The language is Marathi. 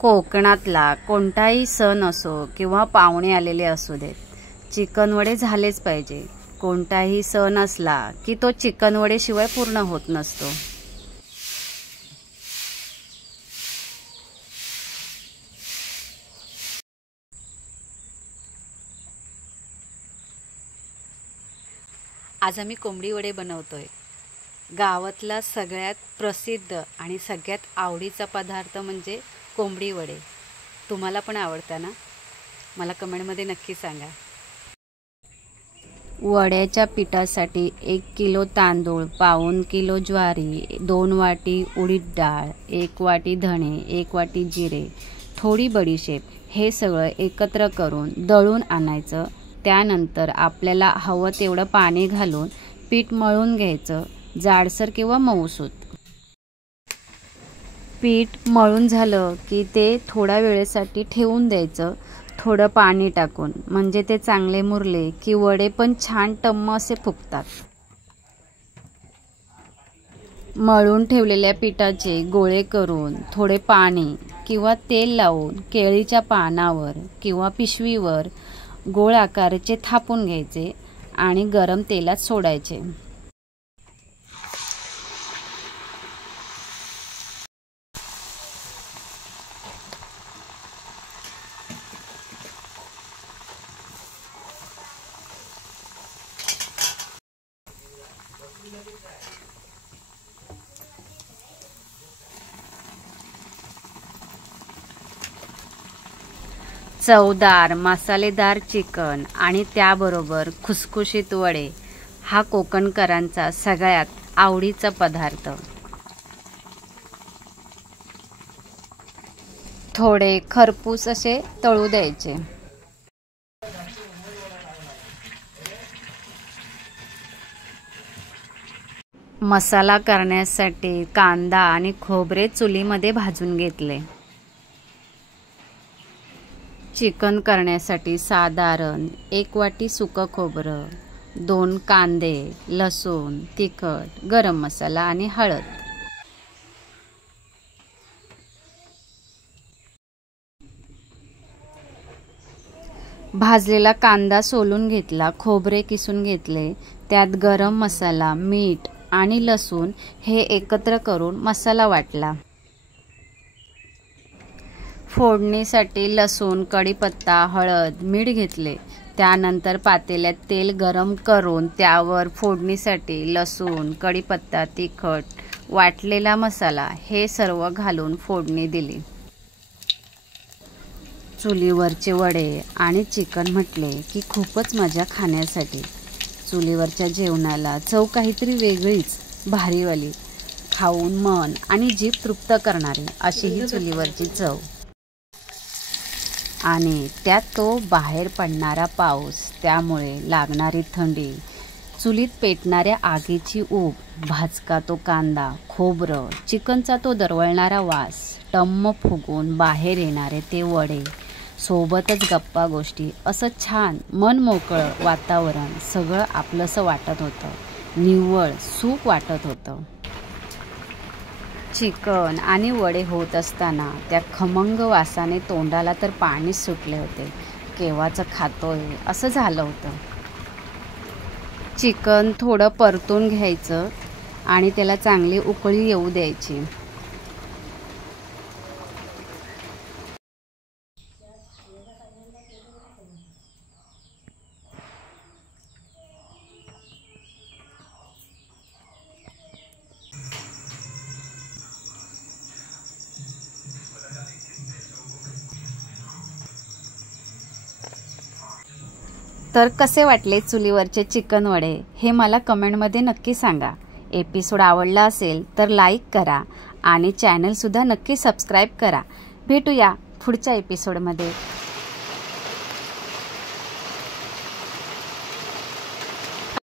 कोकणातला कोणताही सण असो किंवा पाहुणे आलेले असू देत, चिकन वडे झालेच पाहिजे। कोणताही सण असला की तो चिकन वडे शिवाय पूर्ण होत नसतो। आज आम्ही कोंबडी वडे बनवतोय। गावातला सगळ्यात प्रसिद्ध आणि सगळ्यात आवडीचा पदार्थ म्हणजे कोंबडी वडे। तुम्हाला पण आवडतं ना? मला कमेंटमध्ये नक्की सांगा। वड्याच्या पिठासाठी 1 किलो तांदूळ, पाऊण किलो ज्वारी, 2 वाटी उडीद डाळ, 1 वाटी धणे, 1 वाटी जिरे, थोडी बडीशेप हे सगळं एकत्र करून दळून आणायचं। त्यानंतर आपल्याला हवं तेवढं पाणी घालून पीठ मळून घ्यायचं, जाडसर किंवा मऊसूत। पीठ मळून झालं की ते थोड्या वेळेसाठी ठेवून द्यायचं, थोडं पाणी टाकून, म्हणजे ते चांगले मुरले की वडे पण छान टम्म असे फुगतात। मळून ठेवलेल्या पिठाचे गोळे करून थोडे पाणी किंवा तेल लावून केळीच्या पानावर किंवा पिशवीवर गोल आकाराचे थापून घ्यायचे आणि गरम तेलात सोडायचे। चवदार मसालेदार चिकन आणि त्याबरोबर खुसखुशीत वडे हा कोकणकरांचा सगळ्यात आवडीचा पदार्थ। थोडे खरपूस असे तळू द्यायचे। मसाला करण्यासाठी कांदा आणि खोबरे चुलीमध्ये भाजून घेतले। चिकन करण्यासाठी साधारण 1 वाटी सुकं खोबरं, 2 कांदे, लसूण, तिखट, गरम मसाला आणि हळद। भाजलेला कांदा सोलून घेतला, खोबरे किसून घेतले, त्यात गरम मसाला, मीठ आणि लसूण हे एकत्र करून मसाला वाटला। फोडणीसाठी लसूण, कढीपत्ता, हळद, मीठ घेतले। त्यानंतर पातेल्यात तेल गरम करून त्यावर फोडणीसाठी लसूण, कढीपत्ता, तिखट, वाटलेला मसाला हे सर्व घालून फोडणी दिली। चुलीवरचे वडे आणि चिकन म्हटले की खूपच मजा खाण्यासाठी। चुलीवरच्या जेवणाला चव काहीतरी वेगळीच, भारीवाली, खाऊन मन आणि जीभ तृप्त करणारी अशी ही चुलीवरची चव। आणि त्यात तो बाहेर पडणारा पाऊस, त्यामुळे लागणारी थंडी, चुलीत पेटणाऱ्या आगीची ऊब, भाजका तो कांदा, खोबरं, चिकनचा तो दरवळणारा वास, टम्म फुगून बाहेर येणारे ते वडे, सोबतच गप्पा गोष्टी, असं छान मन मोकळं वातावरण सगळं आपलंसं वाटत होतं। निव्वळ सुख वाटत होतं। चिकन आणि वडे होत असताना त्या खमंग वासाने तोंडाला तर पाणी सुटले होते। केव्हाचं खातोय असं झालं होतं। चिकन थोडं परतून घ्यायचं आणि त्याला चांगली उकळी येऊ द्यायची। तर कसे वाटले चुलीवरचे चिकन वडे हे मला कमेंटमध्ये नक्की सांगा। एपिसोड आवडला असेल तर लाईक करा आणि चॅनलसुद्धा नक्की सबस्क्राईब करा। भेटूया पुढच्या एपिसोडमध्ये।